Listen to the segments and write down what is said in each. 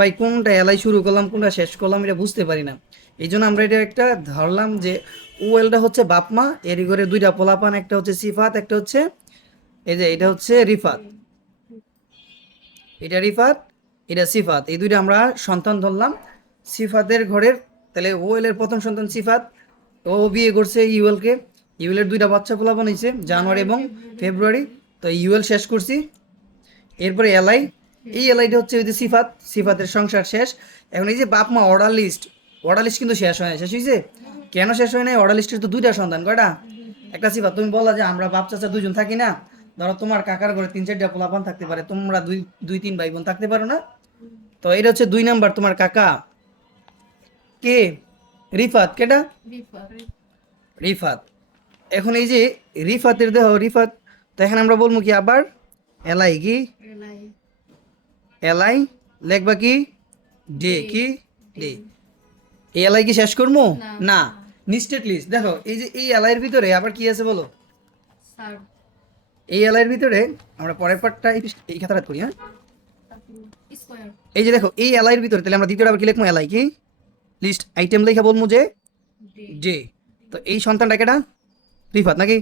ভাই কোনটা এলাই শুরু করলাম কোনটা শেষ করলাম এটা বুঝতে পারি না। এই জন্য আমরা এটা একটা ধরলাম যে ওয়েলটা হচ্ছে বাপমা, এর ঘরে দুইটা পোলাপান, একটা হচ্ছে সিফাত, একটা হচ্ছে এই যে এটা হচ্ছে রিফাত। এটা রিফাত, এটা সিফাত, এই দুইটা আমরা সন্তান ধরলাম সিফাতের ঘরের। তাহলে ওয়েলের প্রথম সন্তান সিফাত, ও বিয়ে করছে ইউএলকে। ইউএলের দুইটা বাচ্চা পোলাপান হয়েছে জানুয়ারি এবং ফেব্রুয়ারি। তো ইউএল শেষ করছি। এরপরে এলআই, এই এলআইটা হচ্ছে ওই যে সিফাত, সিফাতের সংসার শেষ। এখন এই যে বাপ মা অর্ডার লিস্ট, অর্ডার লিস্ট কিন্তু শেষ হয় না। শেষ হয়েছে কেন? শেষ হয় নাই, অর্ডার লিস্টের তো দুইটা সন্তান, কয়টা? একটা সিফাত। তুমি বলা যে আমরা বাপ চাচা দুইজন থাকি না, ধরো তোমার কাকার ঘরে তিন চারটা পোলাপান থাকতে পারে, তোমরা দুই দুই তিন ভাই বোন থাকতে পারো না। তো এটা হচ্ছে 2 নাম্বার তোমার কাকা কে, রিফাত। কেটা? রিফাত। এখন এই যে রিফাতের দেহ রিফাত, তো এখন আমরা বলবো কি আবার এলাই কি, এলাই লেখবা কি ডে, কি ডে। এই এলাই কি শেষ করবো না? নিস্টেড লিস্ট দেখো, এই যে এই এলাইয়ের ভিতরে আবার কি আছে বলো। এই এলাইয়ের ভিতরে আমরা পরের পার্টটা এই খাতাটা করি। হ্যাঁ, এই যে দেখো এই এলাইয়ের ভিতরে তাহলে আমরা দ্বিতীয়টা আবার কি লিখবো, এলাই কি লিস্ট আইটেম লেখা বলবো যে ডে। তো এই সন্তানটা কেটা? রিফাত নাকি?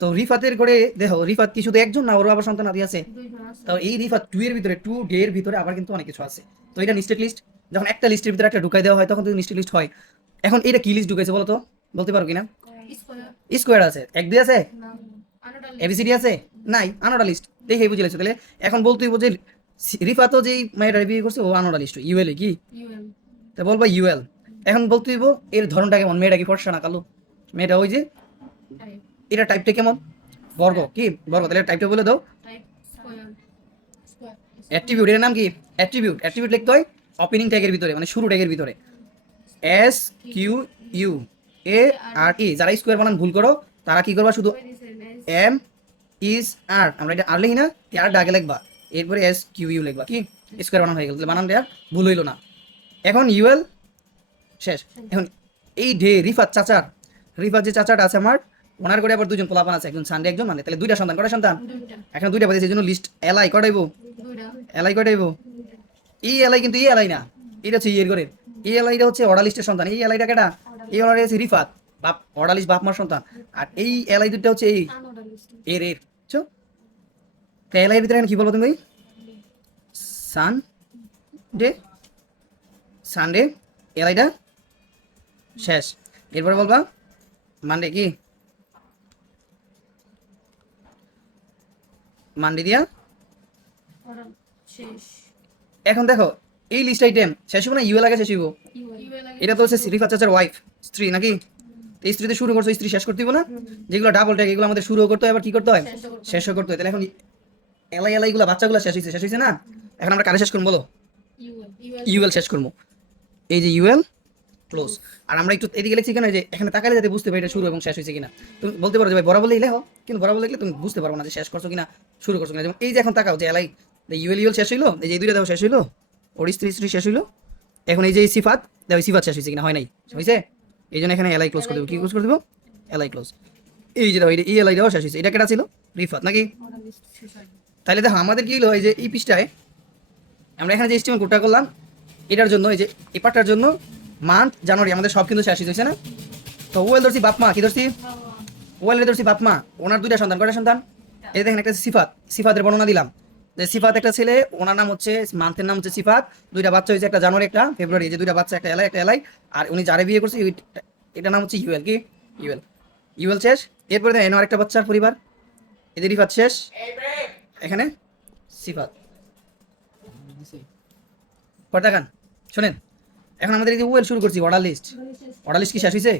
তো রিফাতের ঘরে দেখো রিফাত কি শুধু একজন না, ওরও আবার সন্তান আদি আছে। তো এই রিফাত 2 এর ভিতরে, 2 ডে এর ভিতরে আবার কিন্তু অনেক কিছু আছে। তো এটা নিস্টেড লিস্ট, যখন একটা লিস্টের ভিতরে একটা ঢুকাই দেওয়া হয় তখন তো নিস্টেড লিস্ট হয়। এখন এটা কি লিস্ট ঢুকাইছে বলো তো, বলতে পারো কিনা? স্কোয়ার আছে, এক দুই আছে, এবিসিডি আছে, নাই, আনোডা লিস্ট। দেখেই বুঝে লেছো তাহলে। এখন বলতেই যে রিফাতও যেই মেয়েটা বিয়ে করছে ও আনোডা লিস্ট, ইউএল কি, তা বলবা ইউএল। এখন বলতেই এর ধরনটা কেমন, মেয়েটা কি ফর্সা না কালো? মেয়েটা ওই যে এটা টাইপটা কেমন, বর্গ কি বর্গ, তাহলে টাইপটা বলে দাও। অ্যাট্রিবিউট, এর নাম কি অ্যাট্রিবিউট। অ্যাট্রিবিউট লিখতে হয় ওপেনিং ট্যাগের ভিতরে, মানে শুরু ট্যাগের ভিতরে। এস কিউ ইউ এ আর ই, যারা স্কোয়ার বানান ভুল করো তারা কি করবা, শুধু এম ইজ আর, আমরা এটা আর লিখি না, আর আগে লিখবা, এরপরে এস কিউ ইউ লিখবা, কি স্কোয়ার বানান হয়ে গেল, তাহলে বানানটা ভুল হইলো না। এখন ইউএল শেষ। এখন এই ডে রিফাত চাচার, রিফাত যে চাচাটা আছে আমার, ওনার করে আবার দুজন পোলাপান আছে, একজন সানডে একজন মানে, তাহলে দুইটা সন্তান, কটা সন্তান? এখন দুইটা বাজে, সেই জন্য লিস্ট এলাই কটাইবো, এলাই কটাইবো। এই এলাই কিন্তু এই এলাই না, এটা হচ্ছে ইয়ের ঘরের। এই এলাইটা হচ্ছে অর্ডার লিস্টের সন্তান। এই এলাইটা কেটা? এই অর্ডার হচ্ছে রিফাত, বাপ অর্ডার লিস্ট বাপ মার সন্তান। আর এই এলাই দুইটা হচ্ছে এই এর এর, বুঝছো? তো এলাইয়ের ভিতরে কি বলবো তুমি? সানডে, সানডে এলাইটা শেষ। এরপরে বলবা মানডে, কি মানডে দিয়া। এখন দেখো এই লিস্ট আইটেম শেষ হবো না, ইউএল আগে শেষ হইব। এটা তো হচ্ছে রিফাত চাচার ওয়াইফ, স্ত্রী নাকি? তো স্ত্রীতে শুরু করছো, স্ত্রী শেষ করতে হবে না? যেগুলো ডাবল ট্যাগ এগুলো আমাদের শুরু করতে হয়, আবার কি করতে হয়, শেষও করতে হয়। তাহলে এখন এলাই এলাই গুলো বাচ্চাগুলো শেষ হয়েছে, শেষ হয়েছে না? এখন আমরা কারে শেষ করবো বলো? ইউএল শেষ করবো। এই যে ইউএল ক্লোজ। আর আমরা একটু এদিকে লিখছি কেন, যে এখানে তাকালে যাতে বুঝতে পারি এটা শুরু এবং শেষ হয়েছে কিনা। তুমি বলতে পারো যে ভাই বরাবর লিখলে হোক, কিন্তু বরাবর লিখলে তুমি বুঝতে পারবো না যে শেষ করছো কিনা শুরু করছো কিনা। যেমন এই যে এখন তাকাও যে এলাই ইউএল ইউএল শেষ হইলো, এই যে এই দুইটা দেখো শেষ হইলো, ওর স্ত্রী স্ত্রী শেষ হইলো। এখন এই যে সিফাত দেখো, সিফাত শেষ হয়েছে কিনা, হয় নাই, হয়েছে। এই জন্য এখানে এলাই ক্লোজ করে দেবো, কি ক্লোজ করে দেবো, এলাই ক্লোজ। এই যে দেখো এই এলাইটাও শেষ হয়েছে, এটা কেটা ছিল, রিফাত নাকি? তাহলে দেখো আমাদের কি হলো, এই যে এই পৃষ্ঠায় আমরা এখানে যে স্টিমেল কোডটা করলাম এটার জন্য, এই যে এই পার্টটার জন্য মান্থ জানুয়ারি আমাদের সব কিন্তু শেষ হয়েছে না? তো ওয়েল ধরছি বাপ মা, কি ধরছি, ওয়েলের ধরছি বাপ মা, ওনার দুইটা সন্তান, কয়টা সন্তান? এই দেখেন একটা সিফাত, সিফাতের বর্ণনা দিলাম যে সিফাত একটা ছেলে, ওনার নাম হচ্ছে, মান্থের নাম হচ্ছে সিফাত, দুইটা বাচ্চা হয়েছে, একটা জানুয়ারি একটা ফেব্রুয়ারি, যে দুইটা বাচ্চা, একটা এলাই একটা এলাই। আর উনি যারে বিয়ে করছে এটা নাম হচ্ছে ইউএল, কি ইউএল, ইউএল শেষ। এরপরে দেখেন আরেকটা বাচ্চার পরিবার, এদের রিফাত শেষ, এখানে সিফাত। পরে দেখান শোনেন, এখন আমাদের এই যে ওয়েল শুরু করছি, অর্ডার লিস্ট, অর্ডার লিস্ট কি শেষ হয়েছে?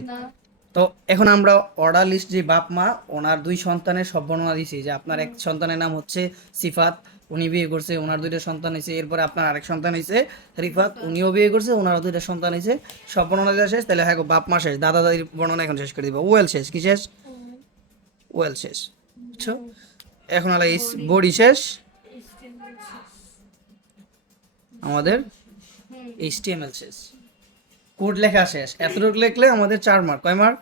তো এখন আমরা অর্ডার লিস্ট যে বাপ মা ওনার দুই সন্তানের সব বর্ণনা দিয়েছি, যে আপনার এক সন্তানের নাম হচ্ছে সিফাত, উনি বিয়ে করছে, ওনার দুইটা সন্তান হয়েছে। এরপরে আপনার আরেক সন্তান হয়েছে রিফাত, উনিও বিয়ে করছে, ওনারও দুইটা সন্তান হয়েছে। সব বর্ণনা দেওয়া শেষ। তাহলে হ্যাঁ বাপ মা শেষ, দাদা দাদির বর্ণনা এখন শেষ করে দিব। ওয়েল শেষ, কি শেষ, ওয়েল শেষ, বুঝছো? এখন আলাই বডি শেষ, আমাদের HTML শেষ, কোড লেখা শেষ। এতটুকু লিখলে আমাদের 4 মার্ক, কয় মার্ক?